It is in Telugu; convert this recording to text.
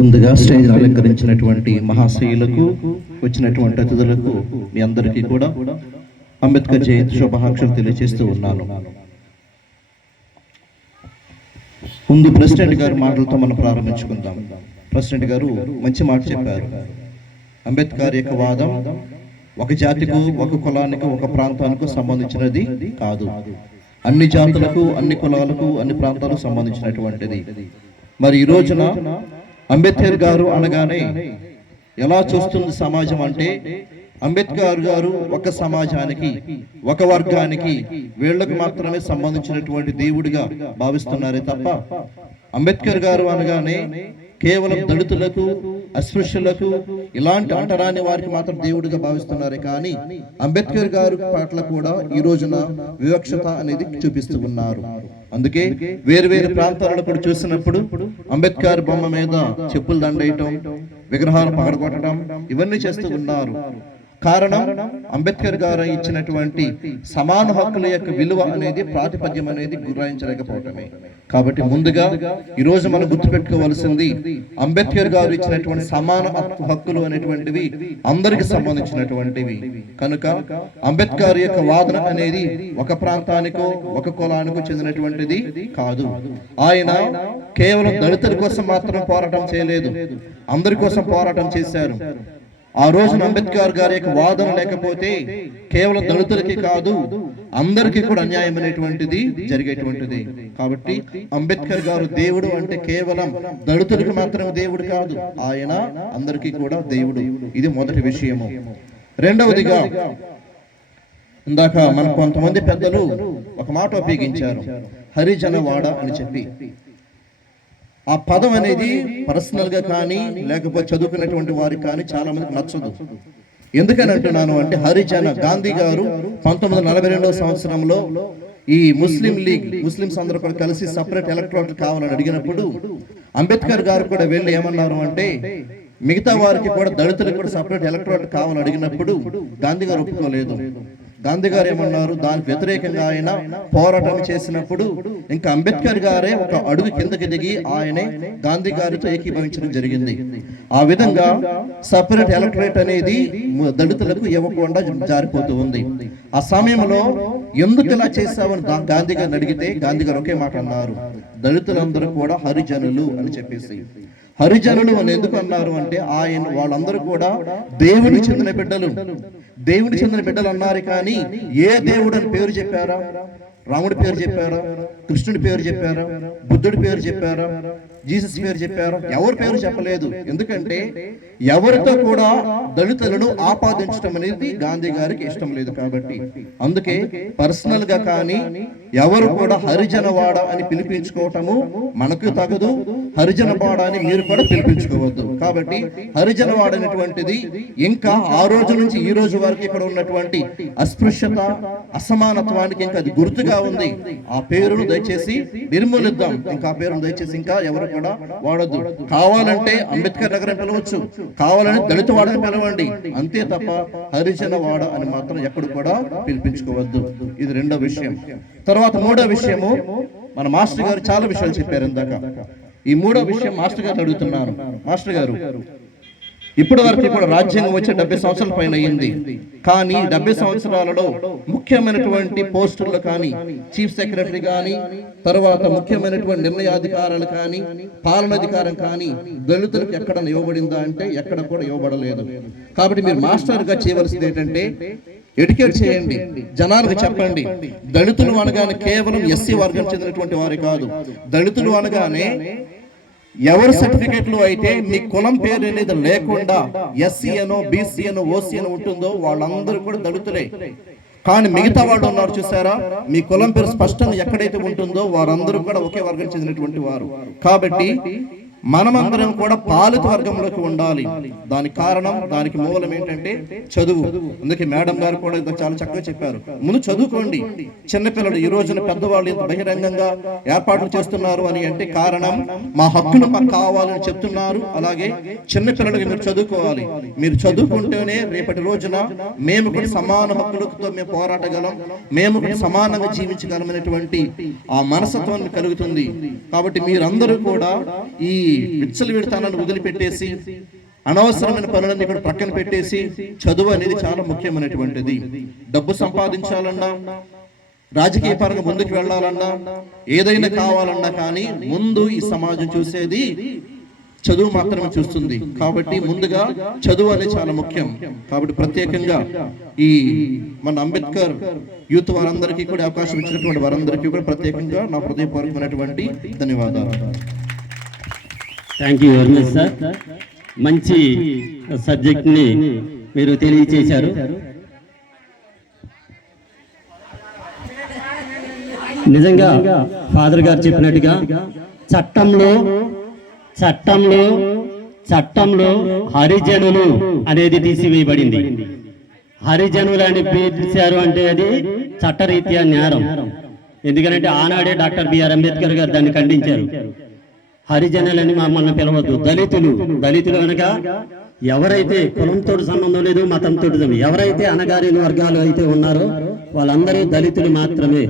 ముందుగా స్టేజ్ అలంకరించినటువంటి మహాశయులకు, వచ్చినటువంటి అతిథులకు మీ అందరికీ కూడా అంబేద్కర్ జయంతి శుభాకాంక్షలు తెలియజేస్తూ ఉన్నాను. ముందు ప్రెసిడెంట్ గారి మాటలతో మనం ప్రారంభించుకుందాం. ప్రెసిడెంట్ గారు మంచి మాట చెప్పారు. అంబేద్కర్ యొక్క వాదం ఒక జాతికు, ఒక కులానికి, ఒక ప్రాంతానికి సంబంధించినది కాదు. అన్ని జాతులకు, అన్ని కులాలకు, అన్ని ప్రాంతాలకు సంబంధించినటువంటిది. మరి ఈ రోజున అంబేద్కర్ గారు అనగానే ఎలా చూస్తుంది సమాజం అంటే, అంబేద్కర్ గారు ఒక సమాజానికి, ఒక వర్గానికి, వీళ్లకు మాత్రమే సంబంధించినటువంటి దేవుడిగా భావిస్తున్నారే తప్ప, అంబేద్కర్ గారు అనగానే కేవలం దళితులకు, అస్పృశ్యులకు, ఇలాంటి అంటరాని వారికి మాత్రం దేవుడిగా భావిస్తున్నారే కానీ అంబేద్కర్ గారు పట్ల కూడా ఈ రోజున వివక్షత అనేది చూపిస్తూ ఉన్నారు. అందుకే వేరు వేరు ప్రాంతాలలో కూడా చూసినప్పుడు అంబేద్కర్ బొమ్మ మీద చెప్పులు దండేయటం, విగ్రహాలు పగడగొట్టడం, ఇవన్నీ చేస్తూ ఉన్నారు. కారణం అంబేద్కర్ గారు ఇచ్చినటువంటి సమాన హక్కుల యొక్క విలువ అనేది, ప్రాతిపద్యం అనేది గుర్తించలేకపోవటమే. కాబట్టి ముందుగా ఈ రోజు మనం గుర్తుపెట్టుకోవాల్సింది, అంబేద్కర్ గారు ఇచ్చినటువంటి సమాన హక్కులు అనేటువంటివి అందరికి సంబంధించినటువంటివి. కనుక అంబేద్కర్ యొక్క వాదన అనేది ఒక ప్రాంతానికో, ఒక కులానికో చెందినటువంటిది కాదు. ఆయన కేవలం దళితుల కోసం మాత్రం పోరాటం చేయలేదు, అందరి కోసం పోరాటం చేశారు. ఆ రోజున అంబేద్కర్ గారి యొక్క వాదన లేకపోతే కేవలం దళితులకి కాదు, అందరికీ కూడా అన్యాయం అనేటువంటిది జరిగేటువంటిది. కాబట్టి అంబేద్కర్ గారు దేవుడు అంటే కేవలం దళితులకు మాత్రమే దేవుడు కాదు, ఆయన అందరికీ కూడా దేవుడు. ఇది మొదటి విషయము. రెండవదిగా, ఇందాక మన కొంతమంది పెద్దలు ఒక మాట ఉపయోగించారు, హరిజనవాడ అని చెప్పి. ఆ పదం అనేది పర్సనల్ గా కానీ, లేకపోతే చదువుకున్నటువంటి వారికి కానీ చాలా మందికి నచ్చదు. ఎందుకని అంటున్నాను అంటే, హరిజన గాంధీ గారు 1942 సంవత్సరంలో ఈ ముస్లిం లీగ్, ముస్లింస్ అందరూ కూడా కలిసి సపరేట్ ఎలక్టోరేట్ కావాలని అడిగినప్పుడు అంబేద్కర్ గారు కూడా వెళ్ళి ఏమన్నారు అంటే, మిగతా వారికి కూడా, దళితులకు కూడా సపరేట్ ఎలక్టోరేట్ కావాలని అడిగినప్పుడు గాంధీ గారు ఒప్పుకోలేదు. గాంధీ గారు ఏమన్నారు, దానికి వ్యతిరేకంగా ఆయన పోరాటం చేసినప్పుడు ఇంకా అంబేద్కర్ గారే ఒక అడుగు కిందకి దిగి ఆయనే గాంధీ గారితో ఏకీభవించడం జరిగింది. ఆ విధంగా సపరేట్ ఎలక్టరేట్ అనేది దళితులకు ఇవ్వకుండా జారిపోతూ ఉంది. ఆ సమయంలో ఎందుకు ఇలా చేశావని గాంధీ గారిని అడిగితే గాంధీ గారు ఒకే మాట అన్నారు, దళితులందరూ కూడా హరిజనులు అని చెప్పేసి. హరిజనులు అని ఎందుకు అన్నారు అంటే, ఆయన వాళ్ళందరూ కూడా దేవునికి చెందిన బిడ్డలు, దేవునికి చెందిన బిడ్డలు అన్నారు. కానీ ఏ దేవుడు అని పేరు చెప్పారా? రాముడి పేరు చెప్పారా? కృష్ణుడి పేరు చెప్పారా? బుద్ధుడి పేరు చెప్పారా? జీసస్ పేరు చెప్పారా? ఎవరి పేరు చెప్పలేదు. ఎందుకంటే ఎవరితో కూడా దళితులను ఆపాదించడం అనేది గాంధీ గారికి ఇష్టం లేదు. కాబట్టి అందుకే పర్సనల్ గా కానీ ఎవరు కూడా హరిజనవాడ అని పిలిపించుకోవటము మనకు తగదు, హరిజనవాడ అని మీరు కూడా పిలిపించుకోవద్దు. కాబట్టి హరిజనవాడ అనేటువంటిది ఇంకా ఆ రోజు నుంచి ఈ రోజు వరకు ఇక్కడ ఉన్నటువంటి అస్పృశ్యత, అసమానత్వానికి ఇంకా అది గుర్తుగా ఉంది. ఆ పేరును దయచేసి నిర్మూలిద్దాం. ఇంకా ఆ పేరును దయచేసి ఇంకా ఎవరు కూడా వాడద్దు. కావాలంటే అంబేద్కర్ నగరం పిలవచ్చు, కావాలని దళిత వాడని పిలవండి, అంతే తప్ప హరిజన వాడ అని మాత్రం ఎక్కడ కూడా పిలిపించుకోవద్దు. ఇది రెండో విషయం. తర్వాత మూడో విషయము, మన మాస్టర్ గారు చాలా విషయాలు చెప్పారు ఇందాక. ఈ మూడో విషయం మాస్టర్ గారిని అడుగుతున్నాను. మాస్టర్ గారు, ఇప్పటి వరకు కూడా రాజ్యాంగం వచ్చే 70 సంవత్సరాల పైన అయ్యింది. కానీ 70 సంవత్సరాలలో ముఖ్యమైనటువంటి పోస్టుల్లో కానీ, చీఫ్ సెక్రటరీ కానీ, తర్వాత ముఖ్యమైనటువంటి నిర్ణయాధికారాలు కానీ, పాలనాధికారం కానీ దళితులకు ఎక్కడ ఇవ్వబడిందా అంటే ఎక్కడ కూడా ఇవ్వబడలేదు. కాబట్టి మీరు మాస్టర్ గా చేయవలసింది ఏంటంటే, ఎడ్యుకేట్ చేయండి, జనాలకు చెప్పండి. దళితులు అనగానే కేవలం ఎస్సీ వర్గం చెందినటువంటి వారు కాదు. దళితులు అనగానే ఎవరి సర్టిఫికెట్లు అయితే మీ కులం పేరు అనేది లేకుండా ఎస్సీ అనో, బీసీ అనో, ఓసీ అనో ఉంటుందో వాళ్ళందరూ కూడా దళితులే. కానీ మిగతా వాళ్ళు ఉన్నారు చూసారా, మీ కులం పేరు స్పష్టంగా ఎక్కడైతే ఉంటుందో వారందరూ కూడా ఒకే వర్గం చెందినటువంటి వారు. కాబట్టి మనమందరం కూడా పాలిత వర్గంలోకి ఉండాలి. దానికి కారణం, దానికి మూలం ఏంటంటే చదువు. అందుకే మేడం గారు కూడా చాలా చక్కగా చెప్పారు, ముందు చదువుకోండి. చిన్నపిల్లలు ఈ రోజున పెద్దవాళ్ళు ఇంత బహిరంగంగా ఏర్పాట్లు చేస్తున్నారు అని అంటే కారణం, మా హక్కులు మాకు కావాలని చెప్తున్నారు. అలాగే చిన్నపిల్లలకి మీరు చదువుకోవాలి. మీరు చదువుకుంటేనే రేపటి రోజున మేము కూడా సమాన హక్కులతో మేము పోరాటగలం, మేము కూడా సమానంగా జీవించగలం అనేటువంటి ఆ మనస్తత్వాన్ని కలుగుతుంది. కాబట్టి మీరందరూ కూడా ఈ విచ్చలవిడితనాన్ని వదిలిపెట్టేసి అనవసరమైన పనులన్నీ కూడా ప్రక్కన పెట్టేసి చదువు అనేది చాలా ముఖ్యమైనటువంటిది. డబ్బు సంపాదించాలన్నా, రాజకీయ పరంగా ముందుకు వెళ్ళాలన్నా, ఏదైనా కావాలన్నా కానీ ముందు ఈ సమాజం చూసేది చదువు మాత్రమే చూస్తుంది. కాబట్టి ముందుగా చదువు అనేది చాలా ముఖ్యం. కాబట్టి ప్రత్యేకంగా ఈ మన అంబేద్కర్ యూత్ వారందరికీ కూడా అవకాశం ఇచ్చినటువంటి వారందరికీ కూడా ప్రత్యేకంగా నా హృదయపూర్వకమైనటువంటి ధన్యవాదాలు. Thank you very much sir. మంచి సబ్జెక్ట్ని మీరు తెలియచేశారు. నిజంగా ఫాదర్ గారు చెప్పినట్టుగా చట్టంలో హరిజనులు అనేది తీసివేయబడింది. హరిజనులు అని పిలిచారు అంటే అది చట్టరీత్యా నేరం. ఎందుకంటే ఆనాడే డాక్టర్ బిఆర్ అంబేద్కర్ గారు దాన్ని ఖండించారు. హరిజనులని మమ్మల్ని పిలవద్దు, దళితులు అనగా ఎవరైతే కులంతో సంబంధం లేదు, మతంతో ఎవరైతే అణగారిన వర్గాలు అయితే ఉన్నారో వాళ్ళందరూ దళితులు మాత్రమే.